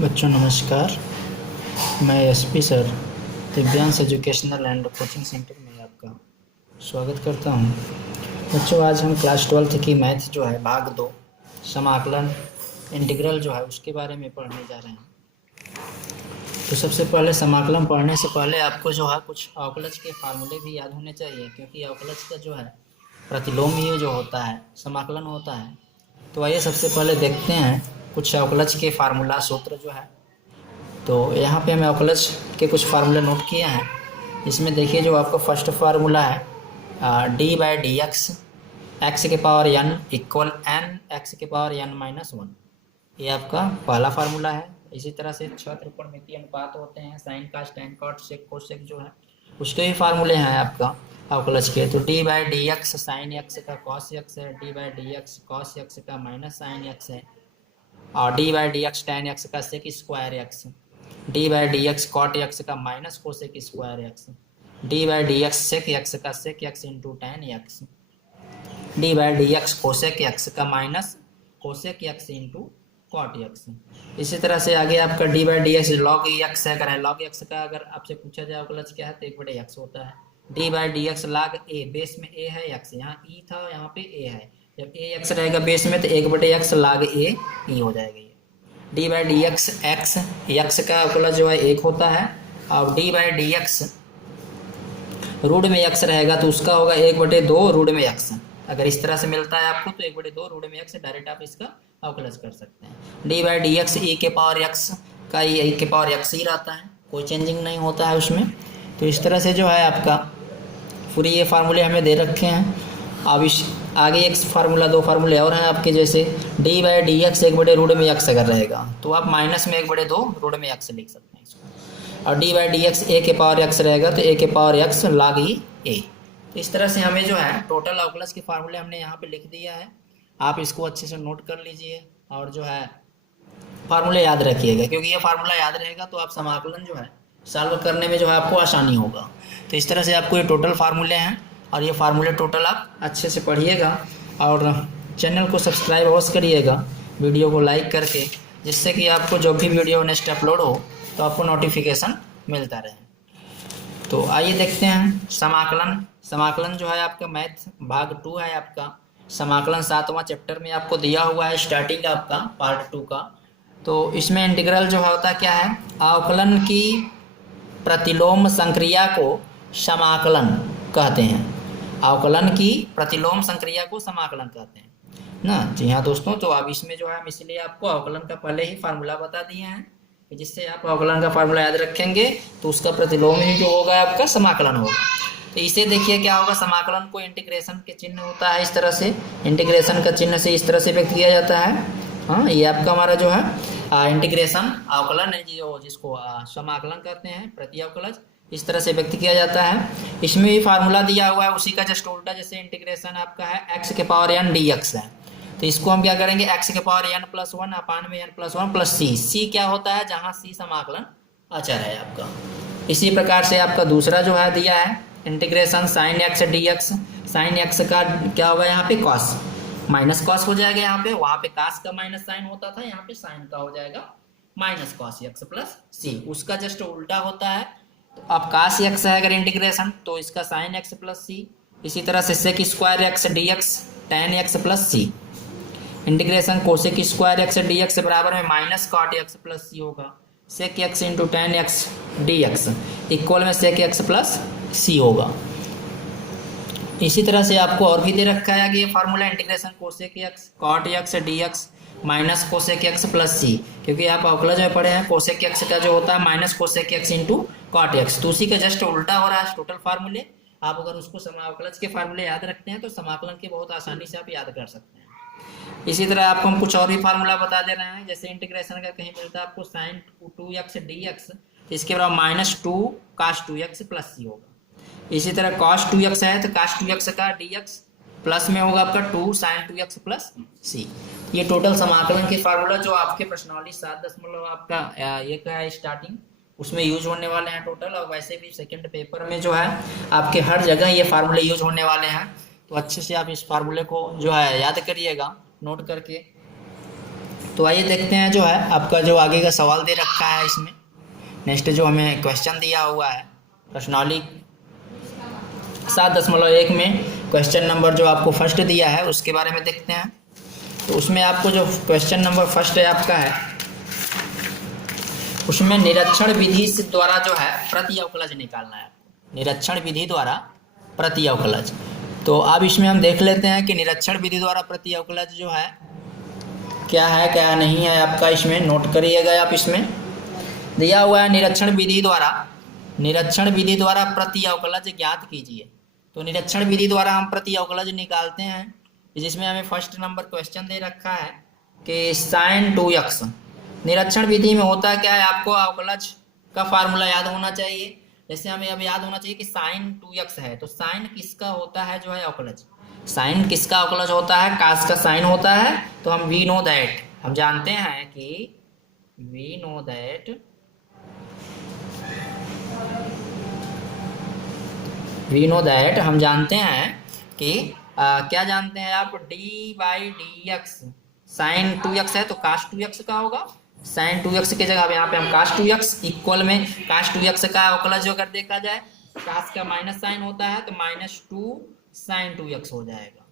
बच्चों नमस्कार। मैं SP sir Divyansh educational and coaching centre में आपका स्वागत करता हूं। बच्चों आज हम क्लास 12th की मैथ जो है भाग 2 समाकलन इंटीग्रल जो है उसके बारे में पढ़ने जा रहे हैं। तो सबसे पहले समाकलन पढ़ने से पहले आपको जो है कुछ अवकलज के फार्मूले भी याद होने चाहिए, क्योंकि अवकलज का जो है प्रतिलोम ही जो होता है समाकलन होता है। तो आइए सबसे पहले देखते हैं कुछ अवकलज के फार्मूला सूत्र जो है। तो यहाँ पे हमें अवकलज के कुछ फार्मूले नोट किए हैं। इसमें देखिए जो आपका फर्स्ट फार्मूला है D by D x X के power N equal N X के पावर एन माइनस वन, ये आपका पहला फार्मूला है। इसी तरह से छह त्रिकोणमितीय अनुपात होते हैं साइन कास टैन कॉट सेक कोसेक जो है उसके भी फार्मूले हैं आपका अवकलज के। तो D by D X sine X का कॉस एक्स है, D by D X cos X का माइनस साइन एक्स है, और D by D X tan X का sec square X, D by D X cot X का minus cosec square X, D by D X sec X का sec X into tan X, D by D X cosec X का minus cosec x into cot x. इसी तरह से आगे आपका d by D x log x है, अगर log x का अगर आपसे पूछा जाए अवकलज क्या है तो 1/x होता है। D by D x log A, base में ए है एक्स, यहाँ ई था यहाँ पे ए है, जब ए एक्स रहेगा बेस में तो 1/x लॉग ए ई हो जाएगा। D by D x x x का अवकलज जो है 1 होता है, और D by D x root में एक्स रहेगा तो उसका होगा 1/2 रूट में एक्स। अगर इस तरह से मिलता है आपको तो 1/2 रूट में एक्स डायरेक्ट आप इसका अवकलज कर सकते हैं। डी बाई डी एक्स ई के पावर एक्स का ई के पावर एक्स ही रहता है, कोई चेंजिंग नहीं होता है उसमें। तो इस तरह से जो है आपका पूरी ये फार्मूले हमें दे रखे हैं। अब इस आगे एक फार्मूला दो फार्मूले और हैं आपके, जैसे डी बाई डी एक्स 1/रूट में एक्स अगर रहेगा तो आप माइनस में 1/2 रूट में एक्स लिख सकते हैं इसको, और डी बाई डी एक्स ए के पावर एक्स रहेगा तो ए के पावर एक्स लॉग ई ए। तो इस तरह से हमें जो है टोटल अवकलज के फार्मूले हमने यहाँ पे लिख दिया है। आप इसको अच्छे से नोट कर लीजिए और जो है फार्मूले याद रखिएगा, क्योंकि ये फार्मूला याद रहेगा तो आप समाकलन जो है सॉल्व करने में जो है आपको आसानी होगा। तो इस तरह से आपको ये टोटल फार्मूले हैं और ये फार्मूले टोटल आप अच्छे से पढ़िएगा और चैनल को सब्सक्राइब अवश्य करिएगा वीडियो को लाइक करके, जिससे कि आपको जब भी वीडियो नेक्स्ट अपलोड हो तो आपको नोटिफिकेशन मिलता रहे। तो आइए देखते हैं समाकलन। समाकलन जो है आपका मैथ भाग 2 है आपका। समाकलन 7वां चैप्टर में आपको दिया हुआ है स्टार्टिंग आपका पार्ट 2 का। तो इसमें इंटीग्रल जो है होता क्या है, अवकलन की प्रतिलोम संक्रिया को समाकलन कहते हैं। अवकलन की प्रतिलोम संक्रिया को समाकलन कहते हैं ना। जी हाँ दोस्तों, तो अब इसमें जो है हम इसलिए आपको अवकलन का पहले ही फार्मूला बता दिए हैं, जिससे आप अवकलन का फार्मूला याद रखेंगे तो उसका प्रतिलोम ही जो होगा आपका समाकलन होगा। तो इसे देखिए क्या होगा, समाकलन को इंटीग्रेशन के चिन्ह होता है इस तरह से, इंटीग्रेशन का चिन्ह से इस तरह से व्यक्त किया जाता है। हाँ, ये आपका हमारा जो है इंटीग्रेशन अवकलन है जो जिसको समाकलन कहते हैं, प्रति अवकलज इस तरह से व्यक्त किया जाता है। इसमें भी फार्मूला दिया हुआ है उसी का जस्ट उल्टा, जैसे इंटीग्रेशन आपका है एक्स के पावर एन डी एक्स है, तो इसको हम क्या करेंगे एक्स के power N plus one upon में N plus one plus C. C क्या होता है, जहाँ सी समाकलन अचर है आपका। इसी प्रकार से आपका दूसरा जो है दिया है integration sine x D X. Sine X का क्या होगा यहाँ पे कॉस, माइनस कॉस हो जाएगा यहाँ पे, वहाँ पे कास का माइनस साइन होता था, यहाँ पे साइन का हो जाएगा माइनस कॉस एक्स प्लस सी, उसका जस्ट उल्टा होता है। तो अब कास एक्स है अगर इंटीग्रेशन तो इसका साइन एक्स प्लस सी। इसी तरह से sec square X D X tan X plus C, integration cosec square X D X बराबर में minus cot X plus C होगा, sec X into tan X D X equal में sec x plus C होगा। इसी तरह से आपको और भी दे रखा है कि ये formula integration cosec X cot X D X minus cosec X plus C, क्योंकि आप अवकलज में पढ़े हैं कोसेक एक्स का जो होता है minus cosec x into cot x, तो उसी का जस्ट उल्टा हो रहा है टोटल फार्मूले। आप अगर उसको अवकलज के फार्मूले याद रखते हैं तो समाकलन के बहुत आसानी से आप याद कर सकते हैं। इसी तरह आपको हम कुछ और भी फार्मूला बता दे रहे हैं, जैसे इंटीग्रेशन का कहीं मिलता है आपको साइन 2x डी एक्स, इसके बराबर माइनस 2 कास 2x प्लस सी होगा। इसी तरह cos 2x है तो cos 2x का dx प्लस में होगा आपका 2 sin 2x प्लस सी। ये टोटल समाकलन के फार्मूला जो आपके प्रश्नावली 7 दशमलव आपका एक है स्टार्टिंग उसमें यूज होने वाले हैं टोटल, और वैसे भी सेकंड पेपर में जो है आपके हर जगह ये फार्मूले यूज होने वाले हैं। तो अच्छे से आप इस फार्मूले को जो है याद करिएगा नोट करके। तो आइए देखते हैं जो है आपका जो आगे का सवाल दे रखा है इसमें। नेक्स्ट जो हमें क्वेश्चन दिया हुआ है प्रश्नावली 7.1 में क्वेश्चन नंबर जो आपको फर्स्ट दिया है उसके बारे में देखते हैं। तो उसमें आपको जो क्वेश्चन नंबर फर्स्ट है आपका है, उसमें निरीक्षण विधि से द्वारा जो है प्रति अवकलज निकालना है। निरीक्षण विधि द्वारा प्रति अवकलज। तो अब इसमें हम देख लेते हैं कि निरीक्षण विधि द्वारा प्रति अवकलज जो है क्या नहीं है आपका, इसमें नोट करिएगा आप। इसमें दिया हुआ है निरीक्षण विधि द्वारा प्रति अवकलज ज्ञात कीजिए। तो निरीक्षण विधि द्वारा हम प्रति अवकलज निकालते हैं, जिसमें हमें फर्स्ट नंबर क्वेश्चन दे रखा है कि sin 2x। निरीक्षण विधि में होता क्या है, आपको अवकलज का फार्मूला याद होना चाहिए। जैसे हमें अब याद होना चाहिए कि sin 2x है, तो sin किसका होता है जो है अवकलज, sin किसका अवकलज होता है, cos का sin होता है। तो हम वी नो दैट, हम जानते हैं कि हम जानते हैं कि क्या जानते हैं आप, d/dx sin 2x है तो cos 2x का होगा। sin 2x के जगह यहाँ पे हम cos 2x इक्वल में cos 2x का अवकलज जो अगर देखा जाए, cos का माइनस साइन होता है तो -2 sin 2x हो जाएगा,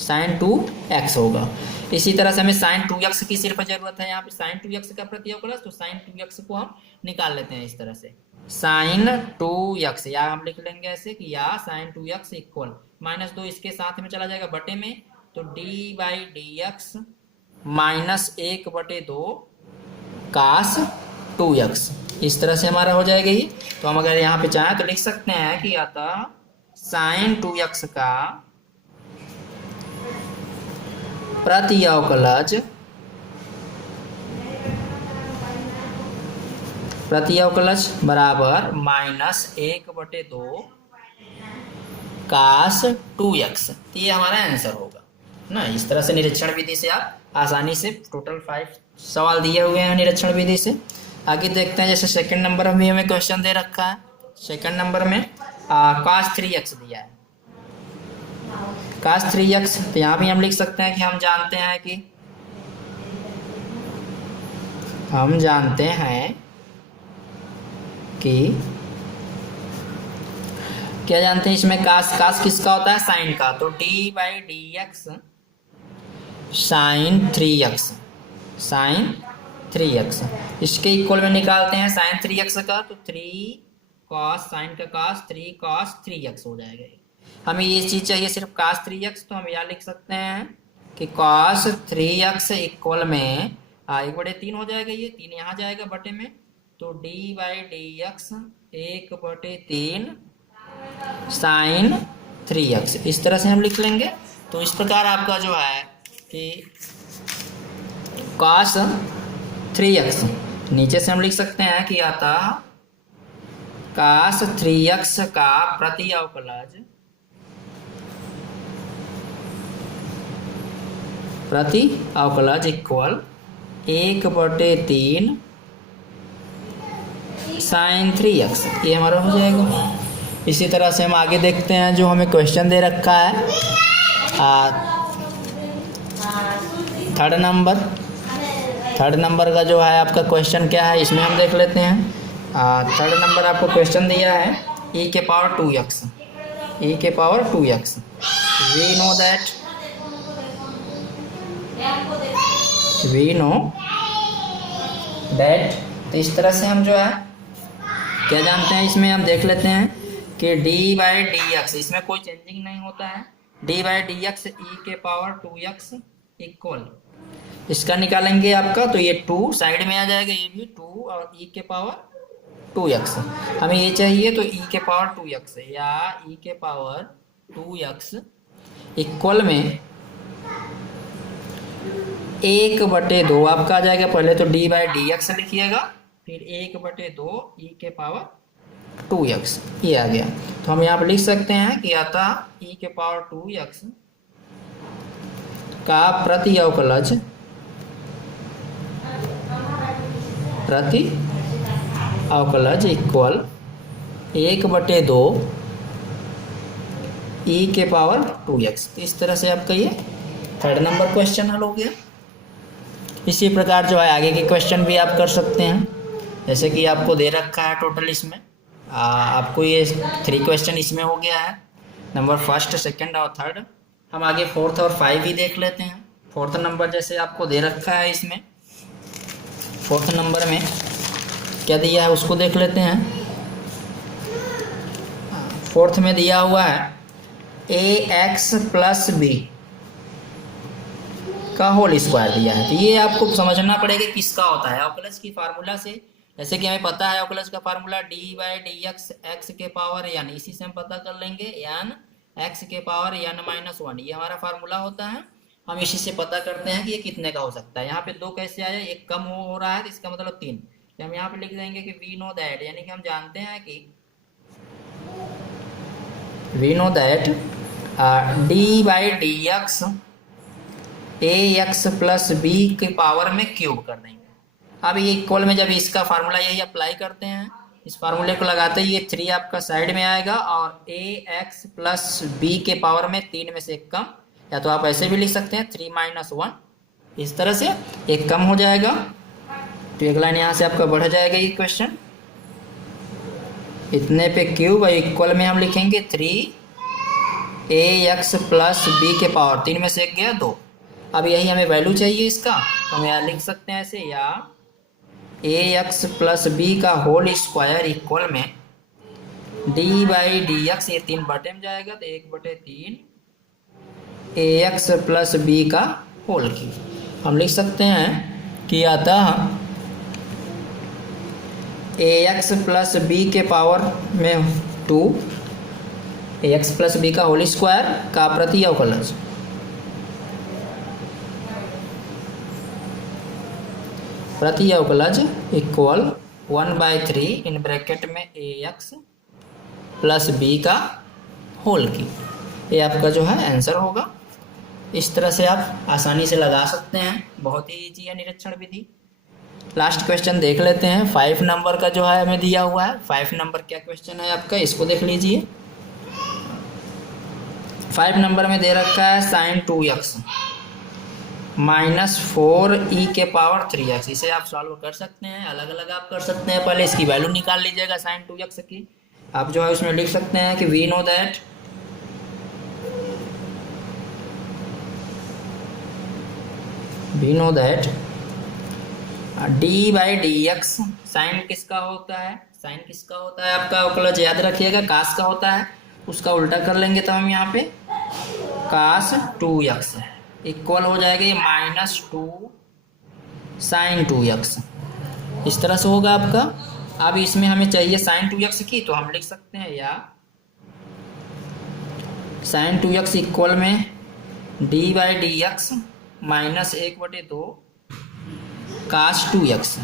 sin 2x होगा। इसी तरह से हमें sin 2x की सिर्फ जरूरत है यहाँ पे, sin 2x का प्रति अवकलज। तो sin 2x को हम निकाल लेते हैं इस तरह से, sin 2x या हम लिख लेंगे ऐसे कि या sin 2x इक्वल -2 इसके साथ में चला जाएगा बटे में, तो d/dx -1/2 cos 2x। इस तरह से हमारा हो जाएगा ये। तो हम अगर यहाँ पे चाहें तो लिख सकते हैं कि अतः sin 2x का प्रति अवकलज बराबर -1/2 cos 2x। ये हमारा आंसर होगा ना। इस तरह से निरीक्षण विधि से आप आसानी से टोटल 5 सवाल दिए हुए हैं निरीक्षण विधि से। आगे देखते हैं, जैसे सेकंड नंबर में हमें क्वेश्चन दे रखा है। सेकंड नंबर में cos 3x दिया है, cos 3x। तो यहाँ भी हम लिख सकते हैं कि हम जानते हैं कि क्या जानते हैं इसमें cos किसका होता है, साइन का। तो d/dx sin 3x इसके इक्वल में निकालते हैं sin 3x का, तो 3 cos sin का cos 3 cos 3x हो जाएगा। हमें ये चीज़ चाहिए सिर्फ cos 3x, तो हम यहाँ लिख सकते हैं कि cos 3x इक्वल में 1/3 हो जाएगा, ये 3 यहाँ जाएगा बटे में, तो d/dx 1/3 sin 3x। इस तरह से हम लिख लेंगे। तो इस प्रकार आपका जो है कि cos 3x नीचे से हम लिख सकते हैं कि अतः cos 3x का प्रति अवकलज इक्वल 1/3 sin 3x। ये हमारा हो जाएगा। इसी तरह से हम आगे देखते हैं, जो हमें क्वेश्चन दे रखा है थर्ड नंबर का जो है आपका क्वेश्चन क्या है, इसमें हम देख लेते हैं। थर्ड नंबर आपको क्वेश्चन दिया है e के power 2x। We know that. तो इस तरह से हम जो है क्या जानते हैं, इसमें हम देख लेते हैं कि d/dx इसमें कोई चेंजिंग नहीं होता है, d/dx e के पावर 2x इक्वल, इसका निकालेंगे आपका, तो ये 2 साइड में आ जाएगा, ये भी 2 और e के पावर 2x हमें ये चाहिए। तो e के पावर 2x या e के पावर 2x इक्वल में 1/2 आपका आ जाएगा। पहले तो d/dx लिखिएगा, फिर 1/2 e के पावर 2x, ये आ गया। तो हम यहाँ पर लिख सकते हैं कि अतः e के पावर 2x का प्रति अवकलज इक्वल 1/2 e के पावर 2x। इस तरह से आपका ये थर्ड नंबर क्वेश्चन हल हो गया। इसी प्रकार जो है आगे के क्वेश्चन भी आप कर सकते हैं। जैसे कि आपको दे रखा है टोटल इसमें आपको ये 3 क्वेश्चन इसमें हो गया है, नंबर फर्स्ट, सेकंड और थर्ड। हम आगे फोर्थ और 5 ही देख लेते हैं। फोर्थ नंबर जैसे आपको दे रखा है इसमें, फोर्थ नंबर में क्या दिया है उसको देख लेते हैं। फोर्थ में दिया हुआ है ax प्लस बी का होल स्क्वायर दिया है। तो ये आपको समझना पड़ेगा किसका होता है। अवकलज की फार्मूला से, जैसे कि हमें पता है अवकलज का फार्मूला d/dx x के पावर n, इसी से हम पता कर लेंगे n x के पावर n-1, ये हमारा फार्मूला होता है। हम इसी से पता करते हैं कि ये कितने का हो सकता है। यहाँ पे 2 कैसे आया, एक कम हो रहा है तो इसका मतलब 3। तो हम यहाँ पे लिख देंगे कि वी नो दैट, यानी कि हम जानते हैं कि we know that d/dx ax plus b के पावर में क्यूब कर देंगे। अब ये इक्वल में जब इसका फार्मूला यही अप्लाई करते हैं, इस फार्मूले को लगाते ही ये 3 आपका साइड में आएगा और ax प्लस बी के पावर में 3 में से एक कम, या तो आप ऐसे भी लिख सकते हैं 3 - 1, इस तरह से एक कम हो जाएगा। तो एक लाइन यहाँ से आपका बढ़ जाएगा ये क्वेश्चन, इतने पे क्यूब और इक्वल में हम लिखेंगे 3ax प्लस बी के पावर, 3 में से एक गया 2। अब यही हमें वैल्यू चाहिए इसका, तो हम यहाँ लिख सकते हैं ऐसे, या ax प्लस बी का होल स्क्वायर इक्वल में d/dx, ये 3 बटे में जाएगा तो 1/3 ax प्लस बी का होल क्यूब। हम लिख सकते हैं कि अतः ax प्लस बी के पावर में 2 ax प्लस बी का होल स्क्वायर का प्रति अवकलज इक्वल 1/3 इन ब्रैकेट में ax प्लस बी का होल क्यूब। ये आपका जो है आंसर होगा। इस तरह से आप आसानी से लगा सकते हैं, बहुत ही ईजी है निरीक्षण विधि। लास्ट क्वेश्चन देख लेते हैं, 5 नंबर का जो है हमें दिया हुआ है। 5 नंबर क्या क्वेश्चन है आपका, इसको देख लीजिए। 5 नंबर में दे रखा है sin 2x -4e के पावर 3x। इसे आप सॉल्व कर सकते हैं, अलग अलग आप कर सकते हैं। पहले इसकी वैल्यू निकाल लीजिएगा sin 2x की। आप जो है उसमें लिख सकते हैं कि we know that d/dx sign किसका होता है, साइन किसका होता है आपका अवकलज याद रखिएगा, कास का होता है। उसका उल्टा कर लेंगे तो हम यहाँ पे कास 2x इक्वल हो जाएगा ये -2 sin 2x, इस तरह से होगा आपका। अब इसमें हमें चाहिए sin 2x की, तो हम लिख सकते हैं या sin 2x इक्वल में d/dx -1/2 cos 2x,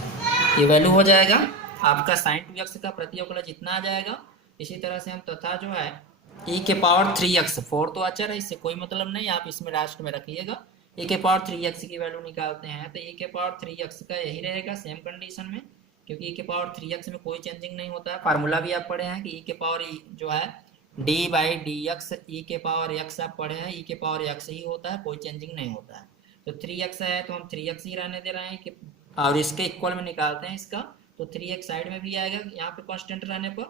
ये वैल्यू हो जाएगा आपका sin 2x का प्रति अवकलज जितना आ जाएगा। इसी तरह से हम तथा जो है e के पावर 3x, 4 तो अचर है, इससे कोई मतलब नहीं, आप इसमें लास्ट में रखिएगा। e के पावर 3x की वैल्यू निकालते हैं तो e के पावर 3x का यही रहेगा सेम कंडीशन में, क्योंकि e के पावर 3x में कोई चेंजिंग नहीं होता है। फार्मूला भी आप पढ़े हैं कि e के पावर जो है d/dx e के पावर x आप पढ़े हैं, e के पावर x ही होता है, कोई चेंजिंग नहीं होता है। तो 3x है तो हम 3x ही रहने दे रहे हैं कि, और इसके इक्वल में निकालते हैं इसका, तो 3x साइड में भी आएगा यहाँ पे कांस्टेंट रहने पर।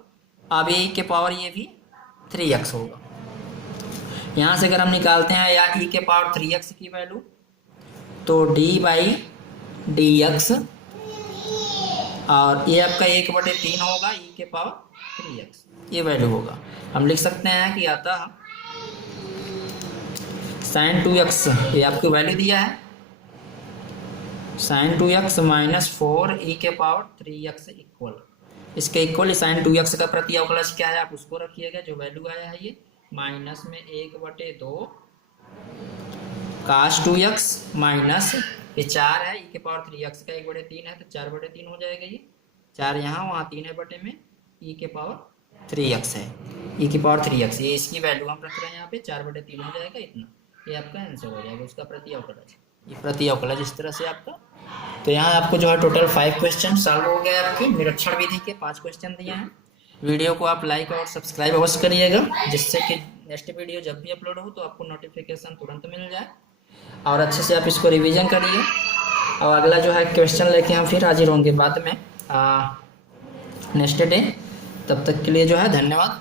अब e के पावर ये भी 3x होगा। यहाँ से अगर हम निकालते हैं या e के पावर 3x की वैल्यू, तो d/dx और ये आपका 1/3 होगा e के पावर 3x, ये वैल्यू होगा। हम लिख सकते हैं कि अतः sin 2x, ये आपको वैल्यू दिया है sin 2x -4 e के पावर 3x इक्वल, इसके इक्वल sin 2x का प्रति अवकलज क्या है आप उसको रखिएगा, जो वैल्यू आया है ये माइनस में 1/2 cos 2x माइनस ये 4 है e के पावर 3x का 1/3 है तो 4/3 हो जाएगा। ये 4 यहाँ, वहाँ 3 है बटे में, e के पावर 3x है, e के पावर 3x, ये इसकी वैल्यू हम रख रहे हैं यहाँ पे 4/3 हो जाएगा इतना, ये आपका आंसर हो जाएगा उसका प्रति अवकलज, ये प्रति अवकलज इस तरह से आपका। तो यहाँ आपको जो है टोटल 5 क्वेश्चन सॉल्व हो गए आपके निरीक्षण विधि के 5 क्वेश्चन दिए हैं। वीडियो को आप लाइक और सब्सक्राइब अवश्य करिएगा, जिससे कि नेक्स्ट वीडियो जब भी अपलोड हो तो आपको नोटिफिकेशन तुरंत मिल जाए, और अच्छे से आप इसको रिवीजन करिए। और अगला जो है क्वेश्चन लेके हम फिर हाजिर होंगे बाद में नेक्स्ट डे। तब तक के लिए जो है धन्यवाद।